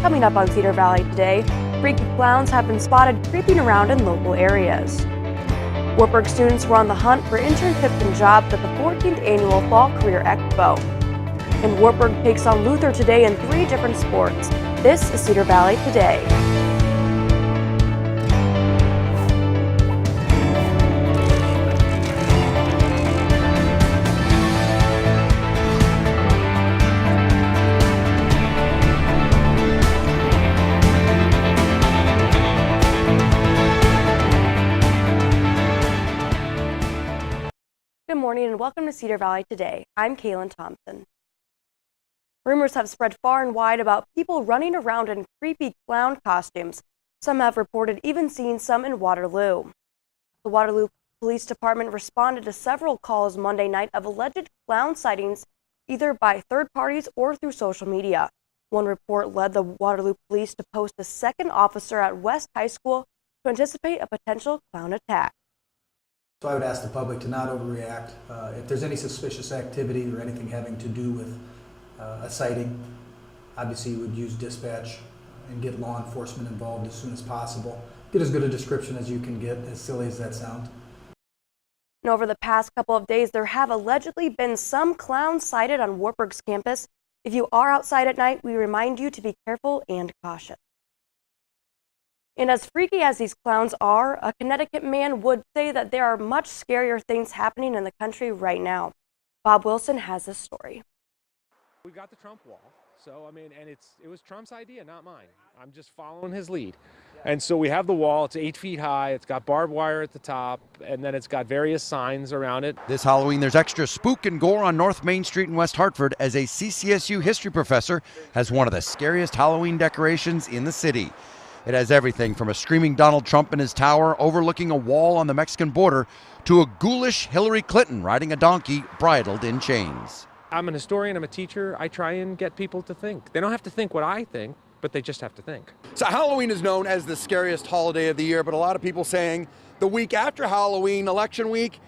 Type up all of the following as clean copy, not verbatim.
Coming up on Cedar Valley today, freaky clowns have been spotted creeping around in local areas. Wartburg students were on the hunt for internships and jobs at the 14th Annual Fall Career Expo. And Wartburg takes on Luther today in 3 different sports. This is Cedar Valley Today. Good morning and welcome to Cedar Valley Today. I'm Kaylin Thompson. Rumors have spread far and wide about people running around in creepy clown costumes. Some have reported even seeing some in Waterloo. The Waterloo Police Department responded to several calls Monday night of alleged clown sightings, either by third parties or through social media. One report led the Waterloo Police to post a second officer at West High School to anticipate a potential clown attack. So I would ask the public to not overreact. If there's any suspicious activity or anything having to do with a sighting, obviously you would use dispatch and get law enforcement involved as soon as possible. Get as good a description as you can get, as silly as that sounds. And over the past couple of days, there have allegedly been some clowns sighted on Wartburg's campus. If you are outside at night, we remind you to be careful and cautious. And as freaky as these clowns are, a Connecticut man would say that there are much scarier things happening in the country right now. Bob Wilson has this story. We got the Trump wall, so and it was Trump's idea, not mine. I'm just following his lead. And so we have the wall. It's 8 feet high. It's got barbed wire at the top, and then it's got various signs around it. This Halloween, there's extra spook and gore on North Main Street in West Hartford as a CCSU history professor has one of the scariest Halloween decorations in the city. It has everything from a screaming Donald Trump in his tower overlooking a wall on the Mexican border to a ghoulish Hillary Clinton riding a donkey bridled in chains. I'm an historian. I'm a teacher. I try and get people to think. They don't have to think what I think, but they just have to think. So Halloween is known as the scariest holiday of the year, but a lot of people saying the week after Halloween, election week,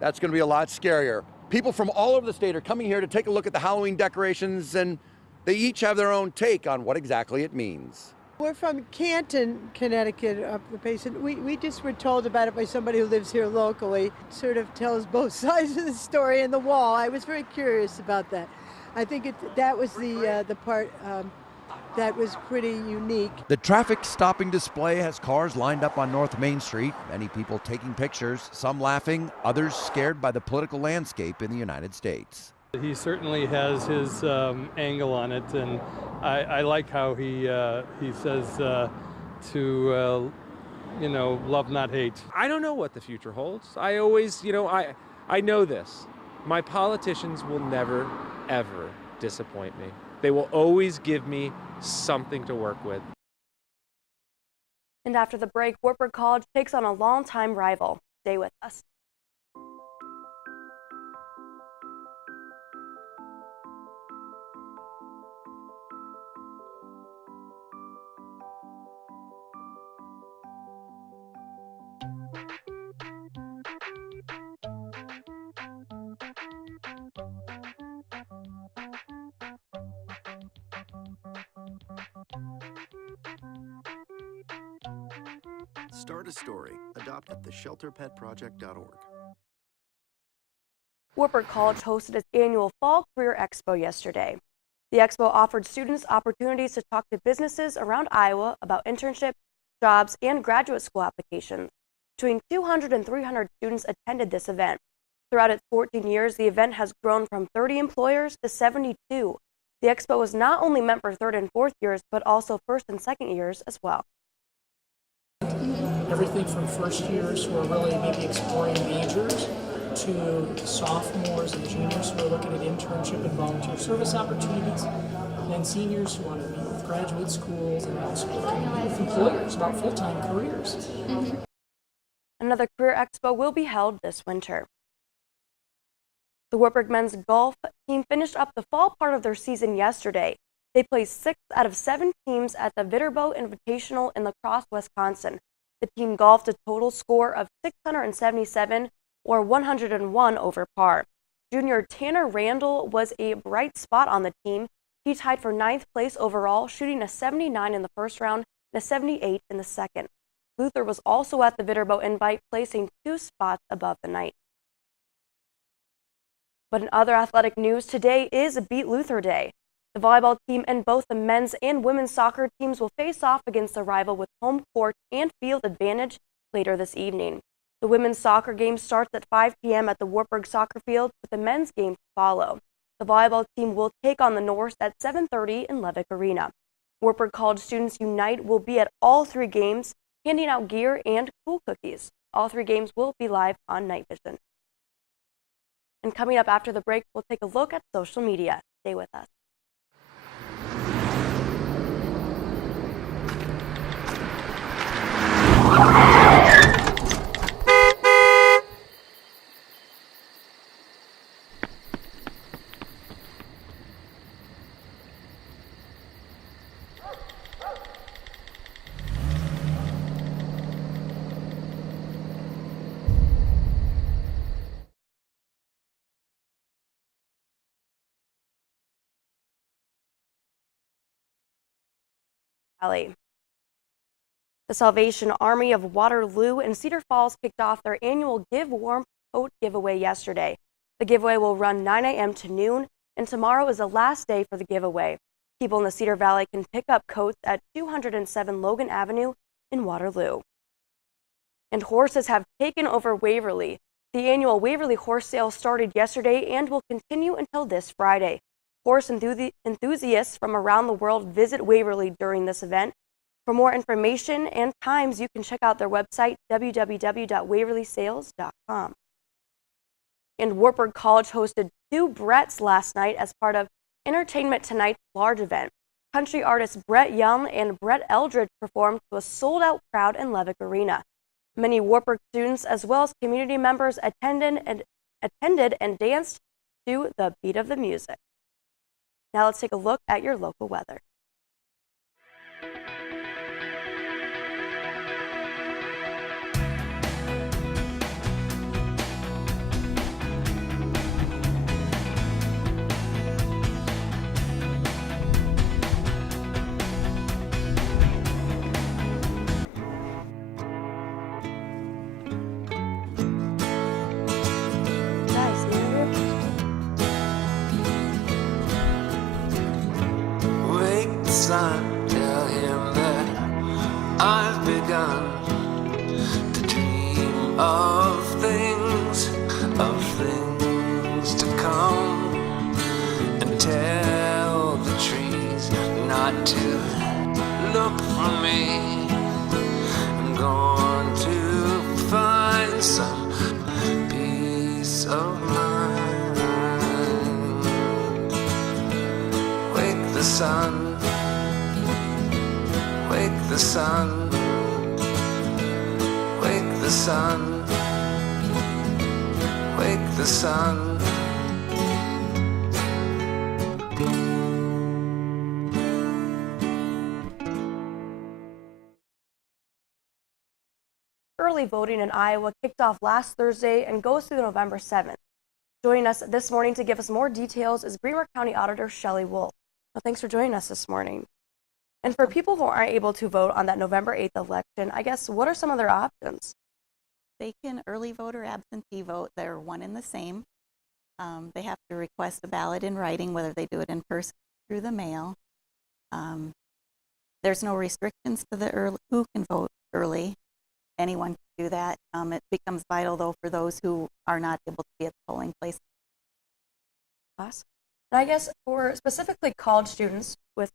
that's going to be a lot scarier. People from all over the state are coming here to take a look at the Halloween decorations, and they each have their own take on what exactly it means. We're from Canton, Connecticut, up the pace, and we just were told about it by somebody who lives here locally. Sort of tells both sides of the story in the wall. I was very curious about that. I think that was the part that was pretty unique. The traffic stopping display has cars lined up on North Main Street, many people taking pictures, some laughing, others scared by the political landscape in the United States. He certainly has his angle on it, and I like how he says to love not hate. I don't know what the future holds. I always, I know this. My politicians will never, ever disappoint me. They will always give me something to work with. And after the break, Wartburg College takes on a longtime rival. Stay with us. Start a story. Adopt at theshelterpetproject.org. Wartburg College hosted its annual Fall Career Expo yesterday. The expo offered students opportunities to talk to businesses around Iowa about internships, jobs, and graduate school applications. Between 200 and 300 students attended this event. Throughout its 14 years, the event has grown from 30 employers to 72. The expo was not only meant for 3rd and 4th years, but also 1st and 2nd years as well. Everything from first years who are really maybe exploring majors to sophomores and juniors who are looking at internship and volunteer service opportunities, and then seniors who want to meet with graduate schools and also with employers about full-time careers. Another Career Expo will be held this winter. The Wartburg men's golf team finished up the fall part of their season yesterday. They placed 6th out of 7 teams at the Vitterbo Invitational in La Crosse, Wisconsin. The team golfed a total score of 677, or 101 over par. Junior Tanner Randall was a bright spot on the team. He tied for 9th place overall, shooting a 79 in the first round and a 78 in the second. Luther was also at the Viterbo Invite, placing 2 spots above the Knight. But in other athletic news, today is Beat Luther Day. The volleyball team and both the men's and women's soccer teams will face off against a rival with home court and field advantage later this evening. The women's soccer game starts at 5 p.m. at the Wartburg Soccer Field, with the men's game to follow. The volleyball team will take on the Norse at 7:30 in Levick Arena. Wartburg College Students Unite will be at all 3 games, handing out gear and cool cookies. All 3 games will be live on Night Vision. And coming up after the break, we'll take a look at social media. Stay with us. Valley. The Salvation Army of Waterloo and Cedar Falls kicked off their annual Give Warm Coat giveaway yesterday. The giveaway will run 9 a.m. to noon, and tomorrow is the last day for the giveaway. People in the Cedar Valley can pick up coats at 207 Logan Avenue in Waterloo. And horses have taken over Waverly. The annual Waverly Horse Sale started yesterday and will continue until this Friday. Horse enthusiasts from around the world visit Waverly during this event. For more information and times, you can check out their website, www.waverlysales.com. And Wartburg College hosted 2 Bretts last night as part of Entertainment Tonight's large event. Country artists Brett Young and Brett Eldridge performed to a sold-out crowd in Levick Arena. Many Wartburg students as well as community members attended and danced to the beat of the music. Now let's take a look at your local weather. Son, tell him that I've begun to dream of things to come, and tell the trees not to look for me. I'm going to find some peace of mind. Wake the sun. Wake the sun, wake the sun, wake the sun. Early voting in Iowa kicked off last Thursday and goes through November 7th. Joining us this morning to give us more details is Bremer County Auditor Shelley Wolf. Well, thanks for joining us this morning. And for people who aren't able to vote on that November 8th election, I guess, what are some of their options? They can early vote or absentee vote. They're one and the same. They have to request a ballot in writing, whether they do it in person or through the mail. There's no restrictions to who can vote early. Anyone can do that. It becomes vital, though, for those who are not able to be at the polling place. Awesome. And I guess for specifically college students, with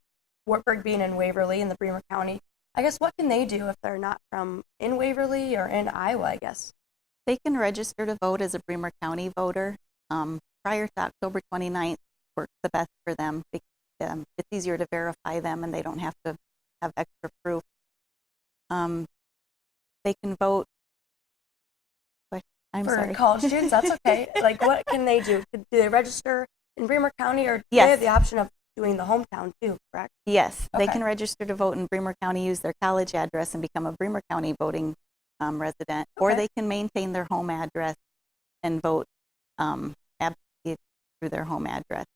Wartburg being in Waverly in the Bremer County, I guess what can they do if they're not from in Waverly or in Iowa, I guess? They can register to vote as a Bremer County voter. Prior to October 29th works the best for them because it's easier to verify them and they don't have to have extra proof. They can vote. For college students, that's okay. Like, what can they do? Do they register in Bremer County, or do Yes. they have the option of doing the hometown too, correct? Yes, they Okay. can register to vote in Bremer County, use their college address, and become a Bremer County voting resident. Or Okay. they can maintain their home address and vote absentee through their home address.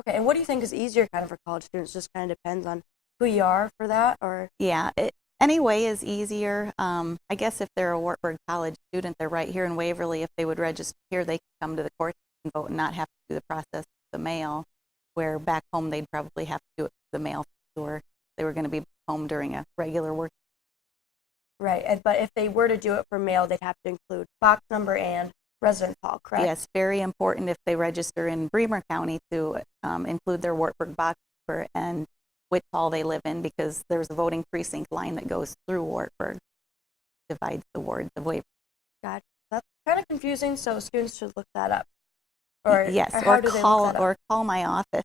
Okay, and what do you think is easier kind of for college students? Just kind of depends on who you are for that, or? Yeah, any way is easier. I guess if they're a Wartburg College student, they're right here in Waverly. If they would register here, they could come to the court and vote and not have to do the process of the mail, where back home they'd probably have to do it through the mail or they were going to be home during a regular work. Right, but if they were to do it for mail, they'd have to include box number and residence hall, correct? Yes, very important if they register in Bremer County to include their Wartburg box number and which hall they live in, because there's a voting precinct line that goes through Wartburg, divides the wards of Waverly. Gotcha. That's kind of confusing, so students should look that up. Or, yes, or, how do they look that up? Or call my office.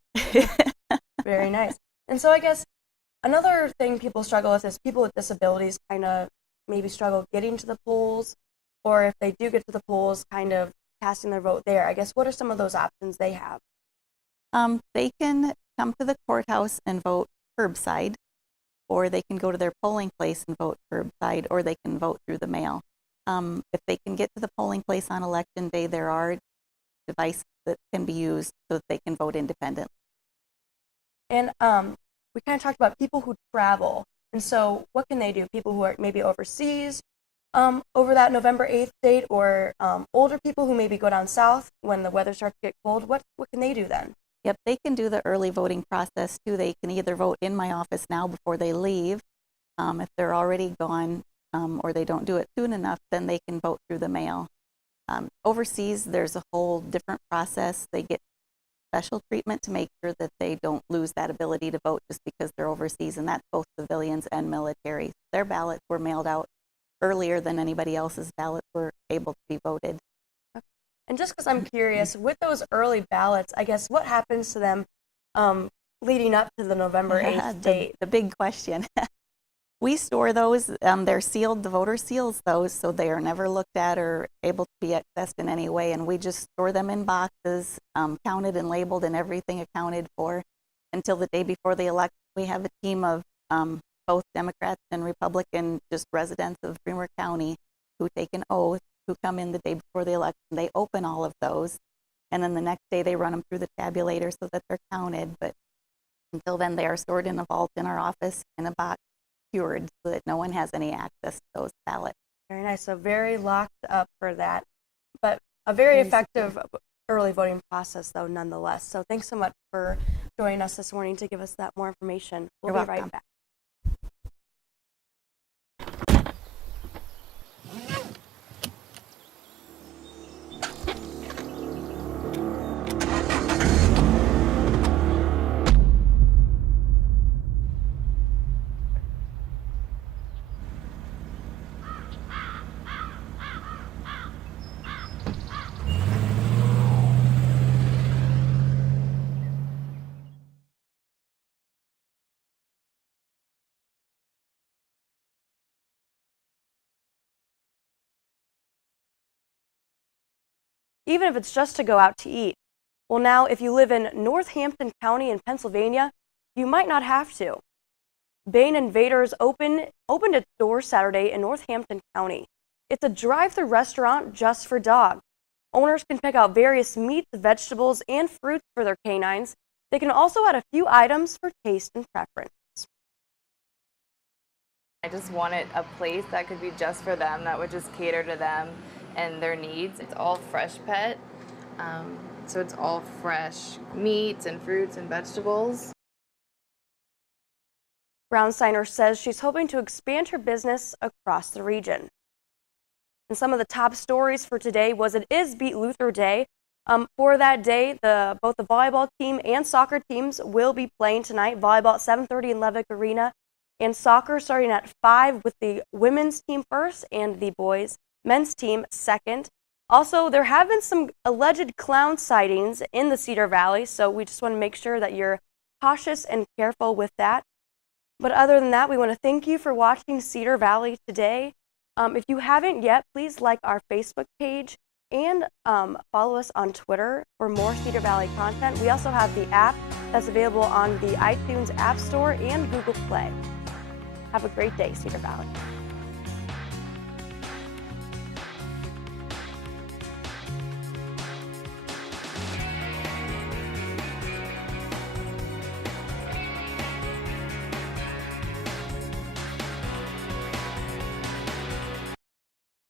Very nice. And so I guess another thing people struggle with is people with disabilities kind of maybe struggle getting to the polls, or if they do get to the polls, kind of casting their vote there. I guess what are some of those options they have? They can come to the courthouse and vote curbside, or they can go to their polling place and vote curbside, or they can vote through the mail. If they can get to the polling place on election day, there are devices that can be used so that they can vote independently. And we kind of talked about people who travel. And so what can they do? People who are maybe overseas over that November 8th date, or older people who maybe go down south when the weather starts to get cold. What can they do then? Yep, they can do the early voting process too. They can either vote in my office now before they leave. If they're already gone or they don't do it soon enough, then they can vote through the mail. Overseas, there's a whole different process. They get special treatment to make sure that they don't lose that ability to vote just because they're overseas, and that's both civilians and military. Their ballots were mailed out earlier than anybody else's ballots were able to be voted. And just because I'm curious, with those early ballots, I guess what happens to them leading up to the November 8th date? The big question. We store those. They're sealed. The voter seals those, so they are never looked at or able to be accessed in any way. And we just store them in boxes, counted and labeled and everything accounted for until the day before the election. We have a team of both Democrats and Republican, just residents of Bremer County, who take an oath, who come in the day before the election. They open all of those, and then the next day they run them through the tabulator so that they're counted. But until then, they are stored in a vault in our office in a box, secured, so that no one has any access to those ballots. Very nice. So very locked up for that, but a very effective early voting process, though, nonetheless. So thanks so much for joining us this morning to give us that more information. We'll be right back. Even if it's just to go out to eat. Well, now, if you live in Northampton County in Pennsylvania, you might not have to. Bane Invaders opened its doors Saturday in Northampton County. It's a drive-through restaurant just for dogs. Owners can pick out various meats, vegetables, and fruits for their canines. They can also add a few items for taste and preference. I just wanted a place that could be just for them, that would just cater to them and their needs. It's all fresh pet, so it's all fresh meats and fruits and vegetables. Brownsteiner says she's hoping to expand her business across the region. And some of the top stories for today was it is Beat Luther Day. For that day, both the volleyball team and soccer teams will be playing tonight. Volleyball at 7:30 in Levick Arena, and soccer starting at 5 with the women's team first and the men's team second. Also, there have been some alleged clown sightings in the Cedar Valley, so we just want to make sure that you're cautious and careful with that. But other than that, we want to thank you for watching Cedar Valley today. If you haven't yet, please like our Facebook page and follow us on Twitter for more Cedar Valley content. We also have the app that's available on the iTunes App Store and Google Play. Have a great day, Cedar Valley.